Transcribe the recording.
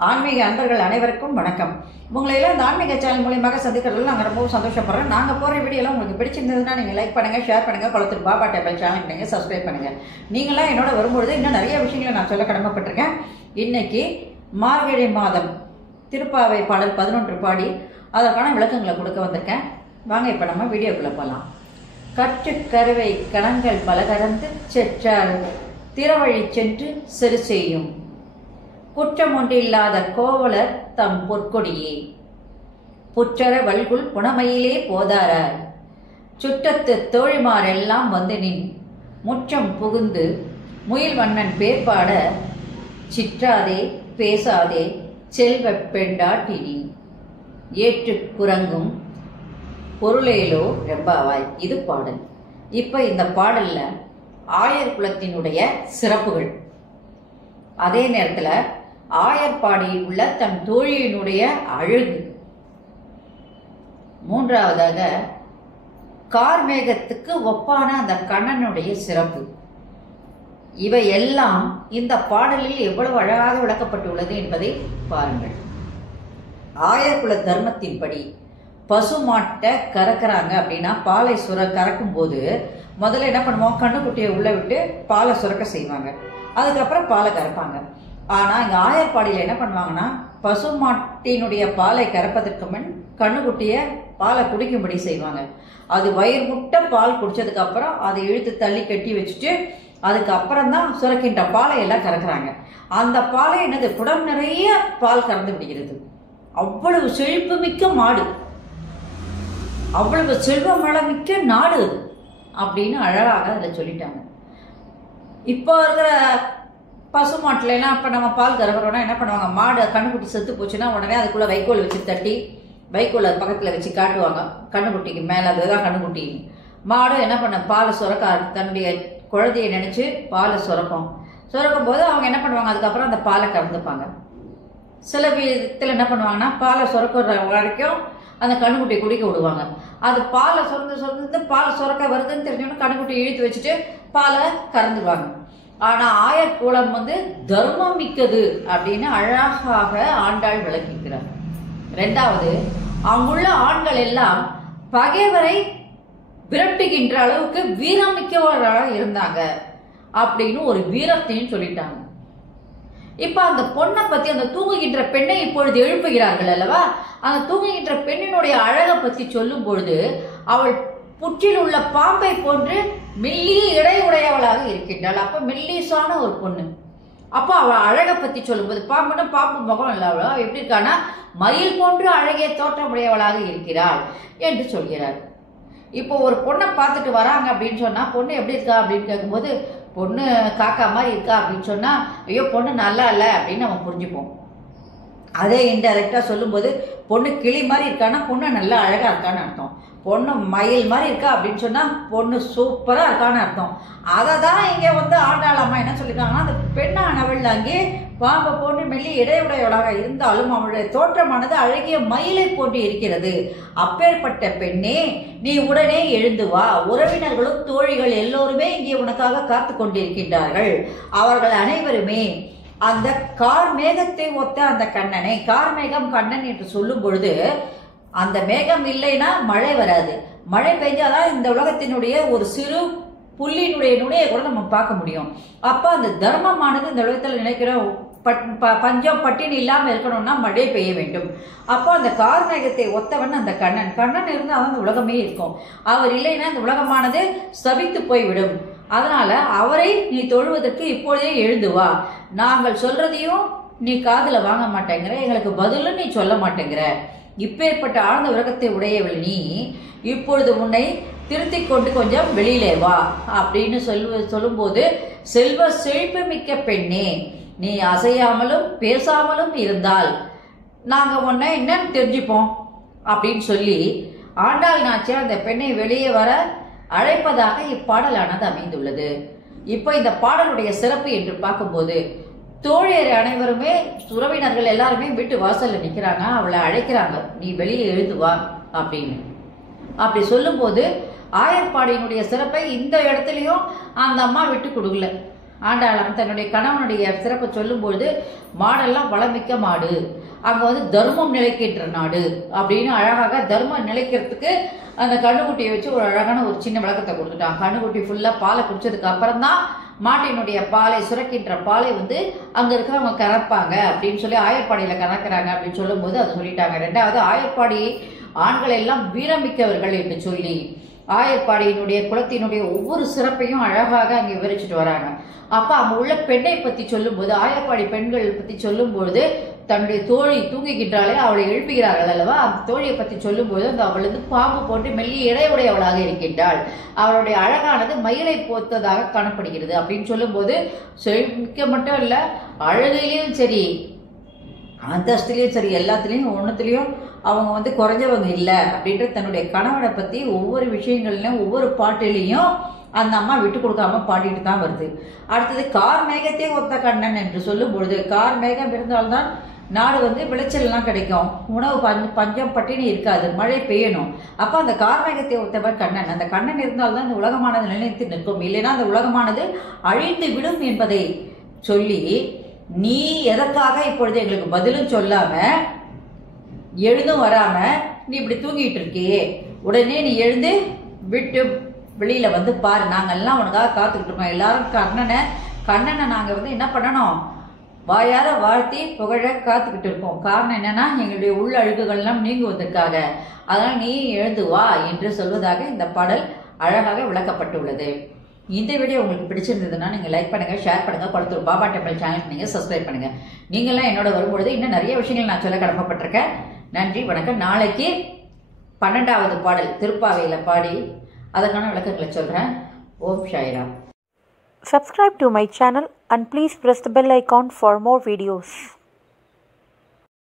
ஆன்மீக அன்பர்கள் அனைவருக்கும் வணக்கம். உங்களை எல்லாம் இந்த ஆன்மீக சேனல் மூலியமாக சந்திக்கிறதுல நாங்கள் ரொம்பவும் சந்தோஷப்படுறோம். நாங்கள் போகிற வீடியோலாம் உங்களுக்கு பிடிச்சிருந்ததுன்னா நீங்கள் லைக் பண்ணுங்கள், ஷேர் பண்ணுங்கள், குளத்தூர் பாபா டேபிள் சேனல் நீங்கள் சப்ஸ்கிரைப் பண்ணுங்கள். நீங்களாம் என்னோட வரும்பொழுது இன்னும் நிறைய விஷயங்களை நான் சொல்ல கடமைப்பட்டிருக்கேன். இன்னைக்கு மார்கழி மாதம் திருப்பாவை பாடல் 11 பாடி அதற்கான விளக்கங்களை கொடுக்க வந்திருக்கேன். வாங்க இப்போ நம்ம வீடியோக்குள்ளே போகலாம். கற்று கருவை கணங்கள் பல கடந்து செற்றார் திறவழி சென்று செரு செய்யும் குற்றம் ஒன்றில்லாத கோவலர் தம் பொற்கொடியே புற்றர வல்குள் புனமையிலே போதாரார் சுற்றத்து தோழிமாரெல்லாம் வந்து நின் முற்றம் புகுந்து முயல் வண்ணன் பேர்பாட சிற்றாதே பேசாதே செல்வ பெண்டாட்டினி ஏற்று குரங்கும் பொருளேலோ ரெம்பாவாய். இது பாடல். இப்ப இந்த பாடல்ல ஆயர் குலத்தினுடைய சிறப்புகள், அதே நேரத்துல ஆயர்பாடியில் உள்ள தன் தோழியினுடைய அழகு, மூன்றாவதாக கார்மேகத்துக்கு ஒப்பான அந்த கண்ணனுடைய சிறப்பு, இவை எல்லாம் இந்த பாடலில் எவ்வளவு அழகாக விளக்கப்பட்டுள்ளது என்பதை பாருங்கள். ஆயர்குல தர்மத்தின்படி பசுமாட்டை கறக்குறாங்க அப்படின்னா பாலை கறக்கும் போது முதல்ல என்ன பண்ணுவோம், கண்ணுக்குட்டியை உள்ள விட்டு பாலை சுரக்க செய்வாங்க, அதுக்கப்புறம் பாலை கறப்பாங்க. ஆனா இங்க ஆயர்பாடியில் என்ன பண்ணுவாங்கன்னா பசுமாட்டினுடைய பாலை கறப்பதற்கு முன் கண்ணுக்குட்டிய பாலை குடிக்கும்படி செய்வாங்க. அது வயிறு முட்டை பால் குடிச்சதுக்கு அப்புறம் அதை இழுத்து தள்ளி கட்டி வச்சுட்டு அதுக்கப்புறம் தான் சுரக்கின்ற பாலை எல்லாம் கறக்குறாங்க. அந்த பாலை என்னது குடம் நிறைய பால் கறந்து விடுகிறது. அவ்வளவு செழிப்பு மிக்க மாடு, அவ்வளவு செல்வ மிக்க நாடு அப்படின்னு அழகாக அதில் சொல்லிட்டாங்க. இப்போ இருக்கிற பசுமாட்டில எல்லாம் இப்போ நம்ம பால் கறக்கிறோம்னா என்ன பண்ணுவாங்க, மாடு கண்ணுக்குட்டி செத்து போச்சுன்னா உடனே அதுக்குள்ள வைக்கோல் வச்சு தட்டி வைக்கோல் அது பக்கத்தில் வச்சு காட்டுவாங்க கண்ணுக்குட்டிக்கு மேலே, அதுதான் கண்ணுக்குட்டி. மாடு என்ன பண்ண பாலை சுரக்க தன்னுடைய குழந்தையை நினைச்சு பாலை சுரக்கும் போது அவங்க என்ன பண்ணுவாங்க, அதுக்கப்புறம் அந்த பாலை கறந்துப்பாங்க. சில விதத்தில் என்ன பண்ணுவாங்கன்னா பாலை சுரக்கிற வரைக்கும் அந்த கண்ணுக்குட்டியை குடிக்க விடுவாங்க. அது பாலை சுரந்து பால் சுரக்க வருதுன்னு தெரிஞ்சோன்னா கண்ணுக்குட்டியை இழுத்து வச்சுட்டு பாலை கறந்துடுவாங்க. ஆனா ஆயர் குலம் தர்மம் மிக்கது அப்படின்னு அழகாக ஆண்டாள் விளக்கிக்கிறார். ரெண்டாவது, அங்குள்ள ஆண்கள் எல்லாம் பகைவரை விரட்டுகின்ற அளவுக்கு வீரம் மிக்கவர்களாக இருந்தாங்க அப்படின்னு ஒரு வீரத்தையும் சொல்லிட்டாங்க. இப்ப அந்த பொண்ணை பத்தி, அந்த தூங்குகின்ற பெண்ணை இப்பொழுது எழுப்புகிறார்கள் அல்லவா, அந்த தூங்குகின்ற பெண்ணினுடைய அழகை பத்தி சொல்லும் பொழுது அவள் புற்றில் உள்ள பாம்பை போன்று மெல்லிய இடை உடையவளாக இருக்கின்றாள். அப்ப மெல்லிசான ஒரு பொண்ணு. அப்ப அவள் அழகை பத்தி சொல்லும்போது பாம்புன்னா பாம்பு முகம் இல்ல, அவளா எப்படி இருக்கானா மயில் போன்று அழகிய தோற்றமுடையவளாக இருக்கிறாள் என்று சொல்கிறார். இப்போ ஒரு பொண்ணை பார்த்துட்டு வராங்க அப்படின்னு சொன்னா பொண்ணு எப்படி இருக்கா அப்படின்னு கேட்கும்போது பொண்ணு காக்கா மாதிரி இருக்கா அப்படின்னு சொன்னா ஐயோ பொண்ணு நல்லா இல்லை அப்படின்னு நம்ம புரிஞ்சுப்போம். அதே இன்டைரக்டா சொல்லும்போது பொண்ணு கிளி மாதிரி இருக்கான்னா பொண்ணு நல்லா அழகா இருக்கான்னு அர்த்தம். பொண்ணு மயில் மாதிரி இருக்கா அப்படின்னு சொன்னா பொண்ணு சூப்பரா இருக்கான்னு அர்த்தம். அதை தான் இங்க ஆண்டாள் அம்மா என்ன சொல்லியிருக்காங்கன்னா, அந்த பெண்ணானவள் அங்கே பாம்பை போன்று மெல்லி இடையுடையவளாக இருந்தாலும் அவளுடைய தோற்றமானது அழகிய மயிலை போன்று இருக்கிறது. அப்பேற்பட்ட பெண்ணே நீ உடனே எழுந்து வா, உறவினர்களும் தோழிகள் எல்லோருமே இங்கே உனக்காக காத்து கொண்டிருக்கின்றார்கள். அவர்கள் அனைவருமே அந்த கார்மேகத்தை ஒத்த அந்த கண்ணனை, கார்மேகம் கண்ணன் என்று சொல்லும் பொழுது அந்த மேகம் இல்லைன்னா மழை வராது. மழை பெய்ஞ்சாதான் இந்த உலகத்தினுடைய ஒரு சிறு புள்ளியினுடைய நுழையை கூட நம்ம பார்க்க முடியும். அப்ப அந்த தர்மமானது இந்த உலகத்தில் நினைக்கிற பஞ்சம் பட்டினி இல்லாம இருக்கணும்னா மழை பெய்ய வேண்டும். அப்போ அந்த கார்மேகத்தை ஒத்தவன் அந்த கண்ணன் இருந்தால் அந்த உலகமே இருக்கும். அவர் இல்லைன்னா இந்த உலகமானது ஸ்தபித்து போய்விடும். அதனால அவரை நீ தொழுவதற்கு இப்பொழுதே எழுந்து வா. நாங்கள் சொல்றதையும் நீ காதுல வாங்க மாட்டேங்கிற, எங்களுக்கு பதிலும் நீ சொல்ல மாட்டேங்கிற. இப்பேற்பட்ட ஆழ்ந்த உலகத்தை உடையவள் நீ இப்பொழுது உன்னை திருத்திக் கொண்டு கொஞ்சம் வெளியிலே வா அப்படின்னு சொல்லும்போது செல்வ செழிப்பு மிக்க பெண்ணே நீ அசையாமலும் பேசாமலும் இருந்தால் நாங்க உன்னை என்னன்னு தெரிஞ்சுப்போம் அப்படின்னு சொல்லி ஆண்டாள் நாச்சியார் அந்த பெண்ணை வெளியே வர அழைப்பதாக இப்பாடலானது அமைந்துள்ளது. இப்போ இந்த பாடலுடைய சிறப்பு என்று பார்க்கும்போது தோழியர் அனைவருமே உறவினர்கள் எல்லாருமே வீட்டு வாசல்ல நிக்கிறாங்க, அவளை அழைக்கிறாங்க, நீ வெளியே எழுந்து வா அப்படின்னு. அப்படி சொல்லும் போது ஆயர்பாடியினுடைய சிறப்பை இந்த இடத்துலயும் அந்த அம்மா விட்டு கொடுக்கல. ஆண்டாளம் தன்னுடைய கணவனுடைய சிறப்பை சொல்லும்பொழுது மாடெல்லாம் வளமிக்க மாடு, அங்கே வந்து தர்மம் நிலைக்கின்ற நாடு அப்படின்னு அழகாக தர்மம் நிலைக்கிறதுக்கு அந்த கண்ணுக்குட்டியை வச்சு ஒரு அழகான ஒரு சின்ன விளக்கத்தை கொடுத்துட்டான். கண்ணுக்குட்டி ஃபுல்லாக பாலை குடிச்சதுக்கு அப்புறம் தான் மாட்டினுடைய பாலை சுரக்கின்ற பாலை வந்து அங்கே இருக்கிறவங்க கறப்பாங்க அப்படின்னு சொல்லி ஆயர்பாடியில் கறக்கிறாங்க அப்படின்னு சொல்லும்போது அதை சொல்லிட்டாங்க. ரெண்டாவது ஆயர்பாடி ஆண்கள் எல்லாம் வீரமிக்கவர்கள் என்று சொல்லி ஆயர்பாடியினுடைய குலத்தினுடைய ஒவ்வொரு சிறப்பையும் அழகாக அங்கே விவரிச்சுட்டு வராங்க. அப்போ அங்கே உள்ள பெண்ணை பற்றி சொல்லும்போது ஆயர்பாடி பெண்கள் பற்றி சொல்லும்போது தன்னுடைய தோழி தூங்குகின்றாலே அவளை எழுப்புகிறார்கள் அல்லவா, அந்த தோழியை பற்றி சொல்லும்போது அந்த அவள் வந்து பாம்பு போட்டு மெல்லிய இடையுடையவளாக இருக்கின்றாள், அவளுடைய அழகானது மயிலை போத்ததாக காணப்படுகிறது அப்படின்னு சொல்லும்போது மிக்க மட்டும் இல்லை, அழகிலையும் சரி அந்தஸ்துலேயும் சரி எல்லாத்துலேயும் ஒன்றுத்துலேயும் அவங்க வந்து குறைஞ்சவங்க இல்லை அப்படின்ற தன்னுடைய கணவனை பற்றி ஒவ்வொரு விஷயங்கள்லையும் ஒவ்வொரு பாட்டிலையும் அந்த அம்மா விட்டு கொடுக்காம பாடிட்டு தான் வருது. அடுத்தது கார் மேகத்தே ஒத்த கண்ணன் என்று சொல்லும் பொழுது கார் மேகம் இருந்தால்தான் நாடு வந்து விளைச்சல்லாம் கிடைக்கும், உணவு பஞ்சம் பட்டினி இருக்காது, மழை பெய்யணும். அப்போ அந்த கார் மேகத்தை ஒத்தவர் கண்ணன், அந்த கண்ணன் இருந்தால்தான் இந்த உலகமானது நிலைத்து நிற்கும், இல்லைன்னா அந்த உலகமானது அழிந்து விடும் என்பதை சொல்லி நீ எதற்காக இப்பொழுது எங்களுக்கு பதிலும் சொல்லாம எழுதும் வராம நீ இப்படி தூங்கிட்டு இருக்கியே, உடனே நீ எழுந்து விட்டு வெளியில வந்து பாரு, நாங்கெல்லாம் உனக்காக காத்துக்கிட்டு இருக்கோம். எல்லாரும் கண்ணனை நாங்க வந்து என்ன பண்ணணும், வாயார வாழ்த்தி புகழ காத்துக்கிட்டு இருக்கோம். காரணம் என்னன்னா எங்களுடைய உள்ள அழுக்குகள்லாம் நீங்குவதற்காக, அதனால் நீ எழுந்து வா என்று சொல்வதாக இந்த பாடல் அழகாக விளக்கப்பட்டுள்ளது. இந்த வீடியோ உங்களுக்கு பிடிச்சிருந்ததுன்னா நீங்கள் லைக் பண்ணுங்கள், ஷேர் பண்ணுங்கள், குளத்தூர் பாபா டெம்பிள் சேனலுக்கு நீங்கள் சப்ஸ்கிரைப் பண்ணுங்கள். நீங்களாம் என்னோட வரும்பொழுது இன்னும் நிறைய விஷயங்கள் நான் சொல்ல கடமைப்பட்டிருக்கேன். நன்றி, வணக்கம். நாளைக்கு 12வது பாடல் திருப்பாவையில் பாடி அதற்கான விளக்கங்களை சொல்கிறேன். ஓம் Sairam. Subscribe to my channel and please press the bell icon for more videos.